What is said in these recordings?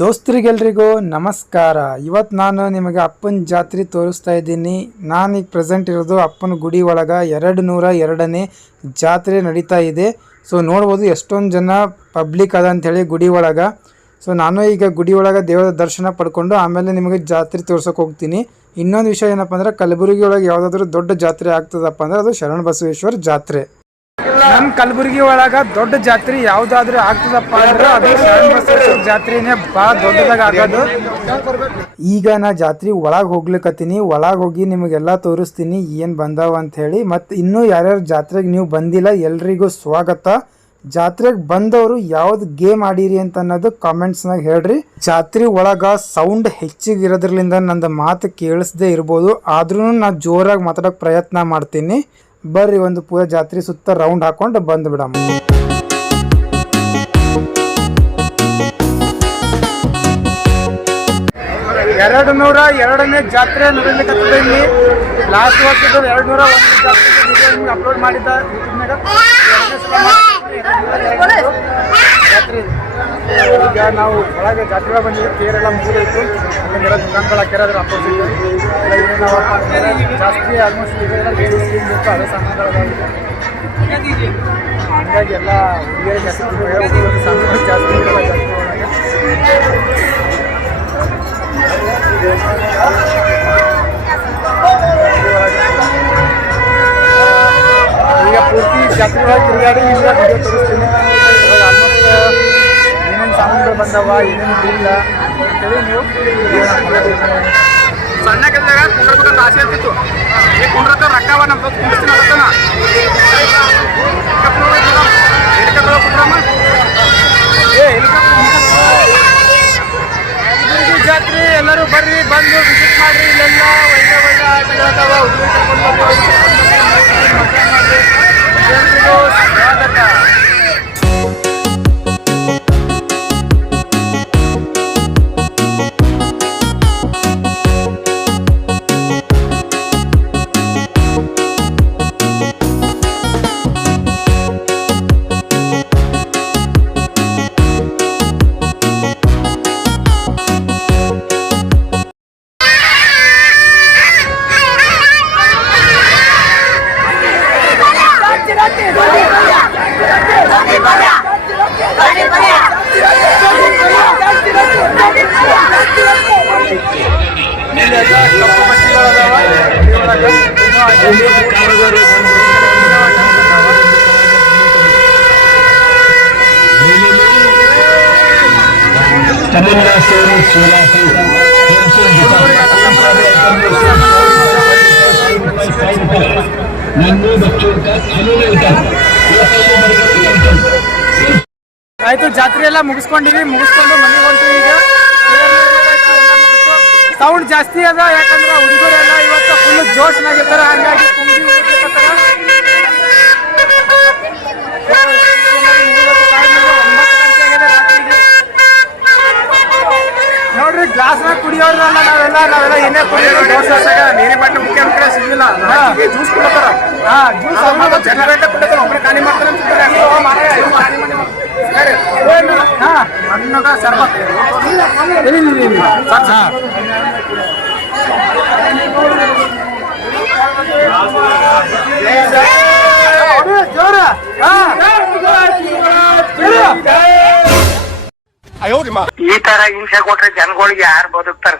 ದೋಸ್ತರಿಗೆಲ್ರಿಗೂ ನಮಸ್ಕಾರ. ಇವತ್ತು ನಾನು ನಿಮಗೆ ಅಪ್ಪನ ಜಾತ್ರೆ ತೋರಿಸ್ತಾ ಇದ್ದೀನಿ. ನಾನು ಈಗ ಪ್ರೆಸೆಂಟ್ ಇರೋದು ಅಪ್ಪನ ಗುಡಿ ಒಳಗೆ ಎರಡು ನೂರ ಎರಡನೇ ಜಾತ್ರೆ ನಡೀತಾ ಇದೆ. ಸೊ ನೋಡ್ಬೋದು ಎಷ್ಟೊಂದು ಜನ ಪಬ್ಲಿಕ್ ಅದ ಅಂಥೇಳಿ ಗುಡಿ ಒಳಗೆ. ಸೊ ನಾನು ಈಗ ಗುಡಿ ಒಳಗೆ ದೇವರ ದರ್ಶನ ಪಡ್ಕೊಂಡು ಆಮೇಲೆ ನಿಮಗೆ ಜಾತ್ರೆ ತೋರ್ಸೋಕೆ ಹೋಗ್ತೀನಿ. ಇನ್ನೊಂದು ವಿಷಯ ಏನಪ್ಪ ಅಂದರೆ ಕಲಬುರಗಿ ಒಳಗೆ ಯಾವುದಾದ್ರೂ ದೊಡ್ಡ ಜಾತ್ರೆ ಆಗ್ತದಪ್ಪ ಅಂದ್ರೆ ಅದು ಶರಣ ಬಸವೇಶ್ವರ ಜಾತ್ರೆ. ನಮ್ಮ ಕಲಬುರಗಿ ಒಳಗ ದೊಡ್ಡ ಜಾತ್ರೆ ಯಾವ್ದಾದ್ರು ಆಗ್ತದಪ್ಪ ಅಂದ್ರೆ ಅದು ಶರಣ ಬಸವೇಶ್ವರ ಜಾತ್ರೆನೇ ಬಹಳ ದೊಡ್ಡದಾಗ ಆಗೋದು. ಈಗ ನಾ ಜಾತ್ರೆ ಒಳಗೆ ಹೋಗ್ಲಿಕತ್ತೀನಿ, ಒಳಗೆ ಹೋಗಿ ನಿಮಗೆಲ್ಲ ತೋರಿಸ್ತೀನಿ ಏನು ಬಂದಾವ ಅಂತ ಹೇಳಿ. ಮತ್ತು ಇನ್ನೂ ಯಾರ್ಯಾರು ಜಾತ್ರೆಗೆ ನೀವು ಬಂದಿಲ್ಲ, ಎಲ್ರಿಗೂ ಸ್ವಾಗತ. ಜಾತ್ರೆಗೆ ಬಂದವರು ಯಾವ್ದು ಗೇಮ್ ಆಡಿರಿ ಅಂತ ಅನ್ನೋದು ಕಾಮೆಂಟ್ಸ್ನಾಗ ಹೇಳ್ರಿ. ಜಾತ್ರೆ ಒಳಗ ಸೌಂಡ್ ಹೆಚ್ಚಿಗೆ ಇರೋದ್ರಲಿಂದ ನಂದು ಮಾತು ಕೇಳಿಸ್ದೇ ಇರ್ಬೋದು. ಆದ್ರೂ ನಾ ಜೋರಾಗಿ ಮಾತಾಡೋಕೆ ಪ್ರಯತ್ನ ಮಾಡ್ತೀನಿ. ಬರ್ರಿ ಒಂದು ಪೂರ ಜಾತ್ರೆ ಸುತ್ತ ರೌಂಡ್ ಹಾಕೊಂಡು ಬಂದು ಬಿಡಮ್ಮ. ಎರಡು ನೂರ ಎರಡನೇ ಜಾತ್ರೆ ಇಲ್ಲಿ ಲಾಸ್ಟ್ ವರ್ಷದ ಎರಡು ನೂರ ಅಪ್ಲೋಡ್ ಮಾಡಿದ್ದ. ಈಗ ನಾವು ಒಳಗೆ ಜಾತ್ರೆ ಬಂದಿದ್ದು ತೇರೆಲ್ಲ ಮುಗಿದೈತು ಅಲ್ಲಿಂದೆಲ್ಲ ದುಕಾನ್ಗಳು ಹಾಕ್ಯಾರ, ಅದ್ರ ಅಪೋಸಿಟ್ ಏನೇನವ ಜಾಸ್ತಿ ಆಲ್ಮೋಸ್ಟ್ ಈಗ ಬೇರೆ ಸ್ಕೀಮ್ ಬೇಕು ಅದೇ ಸಾಮಾನುಗಳು ಹಂಗಾಗಿ ಎಲ್ಲ ಹುಡುಗಿಯರಿಗೆ ಜಾಸ್ತಿ ಸಾಮಾನು ಜಾಸ್ತಿ ಇರಲ್ಲ ಜಾತ್ರೆ ಒಳಗೆ ತಿರುಗಾಡಿ ನಿಮ್ಗೆ ವಿಡಿಯೋ ತೋರಿಸ್ತೀನಿ. ಏನೇನು ಸಾಮಾನುಗಳು ಬಂದವ, ಏನೇನು ಇಲ್ಲ ಅಂತೇಳಿ ನೀವು ಸಣ್ಣ ಕೆಲ್ದಾಗ ಕುಂಡ್ರಬೇಕಂತ ಆಸೆ ಇರ್ತಿತ್ತು ಈ ಕುಂಡ್ರತ ರೊಕ್ಕವ ನಮ್ಮ ಕುಂಡಿಸ್ತೀನಿ ಆಯ್ತು, ಜಾತ್ರೆ ಎಲ್ಲ ಮುಗಿಸ್ಕೊಂಡಿವಿ ಮುಗಿಸ್ಕೊಂಡು ಮನೆಗೆ ಹೊಂಟಿವಿ ಈಗ. ಸೌಂಡ್ ಜಾಸ್ತಿ ಅದ, ಯಾಕಂದ್ರೆ ಹುಡುಗರೆಲ್ಲ ಇವತ್ತು ಫುಲ್ ಜೋಶ್ನಾಗಿರ್ತಾರೆ ಹಂಗಾಗಿ ನೀರಿ ಬಾಟ್ಲಿ ಮುಖ್ಯ ಕಡೆ ಸಿಗ್ಲಿಲ್ಲ ಹಾ. ಜ್ಯೂಸ್ ಕೊಡ್ತಾರ ಹಾ ಜ್ಯೂಸ್ ಜನರೇಟ್ ಕೊಡ್ತಾರ ಒಬ್ಬರೇ ಖಾಲಿ ಮಾಡ್ತಾರೆ ಅಂತ ಹೇಳ್ತಾರೆ. ಈ ತರ ಹಿಂಸೆ ಕೊಟ್ರೆ ಜನಗಳಿಗೆ ಯಾರು ಬದುಕ್ತಾರ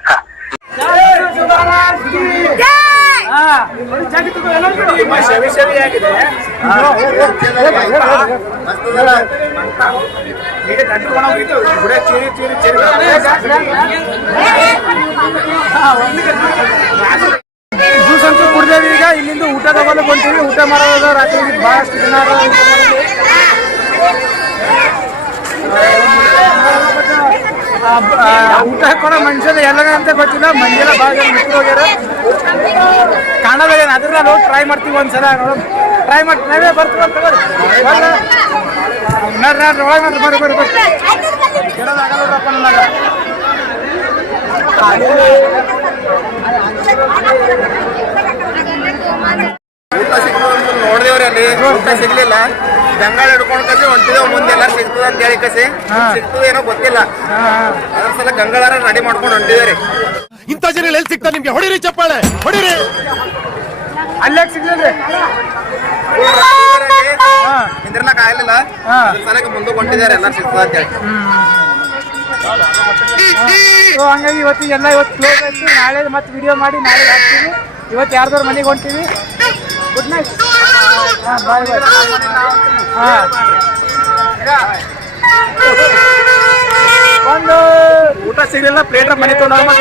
ಜ್ಯೂಸ್ ಅಂತೂ ಕುಡ್ದೇವಿ ಈಗ ಇಲ್ಲಿಂದ ಊಟ ತಗೊಂಡು ಬಂತೀವಿ ಊಟ ಮಾಡೋದ ರಾತ್ರಿ ಬಹಳಷ್ಟು ಜನ ಊಟ ಹಾಕೋಣ ಮನುಷ್ಯನ ಎಲ್ಲರ ಅಂತ ಗೊತ್ತಿಲ್ಲ. ಮಂದಿರ ಭಾಳ ಹೋಗ್ಯಾರ. ಕಾಣಲ್ಲ ಏನು ಅದ್ರ ನಾವು ಟ್ರೈ ಮಾಡ್ತೀವಿ ಒಂದ್ಸಲ. ಟ್ರೈ ಮಾಡಿ, ನಾವೇ ಬರ್ತೀವಿ ತಗೋರಿ ಒಳಗೆ ಬರ್ರಿ ಬರ್ರಿ ಬರ್ರಿ. ನನಗೆ ಊಟ ಸಿಗ್ಬೋದು ನೋಡಿದೇವ್ರಿ ಅಲ್ಲಿ. ಊಟ ಸಿಗ್ಲಿಲ್ಲ. ಜಂಗಾಳ ಹಿಡ್ಕೊಂಡು ಕಸಿ ಹೊಂಟಿದೇವು ಮುಂದೆ ಎಲ್ಲ ಸಿಗ್ತದ ಅಂತ ಹೇಳಿ ಕಸಿ. ಸಿಗ್ತದ ಏನೋ ಗೊತ್ತಿಲ್ಲ. ಅದ್ರ ಸಲ ಗಂಗಳಾರ ರೆಡಿ ಮಾಡ್ಕೊಂಡು ಹೊಂಟಿದೇರಿ ಇಂಥ ಜನ ಎಲ್ಲಿ ಸಿಗ್ತಾರೆ ನಿಮ್ಗೆ? ಹೊಡಿರಿ ಚಪ್ಪಾಳೆ ಹೊಡಿರಿ. ಅಲ್ಲೇ ಸಿಗ್ಲಿಲ್ಲ ಹಾ. ನಿಂದ್ರಲಕ್ ಆಗಲಿಲ್ಲ. ಸಲಕ್ಕೆ ಮುಂದೆ ಹೊಂಟಿದ್ದಾರೆ ಎಲ್ಲ ಸಿಗ್ತದ ಅಂತ ಹೇಳಿ. ಸೊ ಹಂಗಾಗಿ ಇವತ್ತು ಎಲ್ಲ ಇವತ್ತು ಕ್ಲೋಸ್ ಆಯ್ತು. ನಾಳೆ ಮತ್ತೆ ವಿಡಿಯೋ ಮಾಡಿ ನಾಳೆ ಹಾಕ್ತೀವಿ ಇವತ್ತು ಯಾರ್ದಾರು ಮನೆಗೆ ಹೊಂಟೀವಿ. ಗುಡ್ ನೈಟ್ ಒಂದು ಊಟ ಸಿಗಲಿಲ್ಲ ಪ್ಲೇಟ್ ಮನೆ ತೊಗೊಂಡು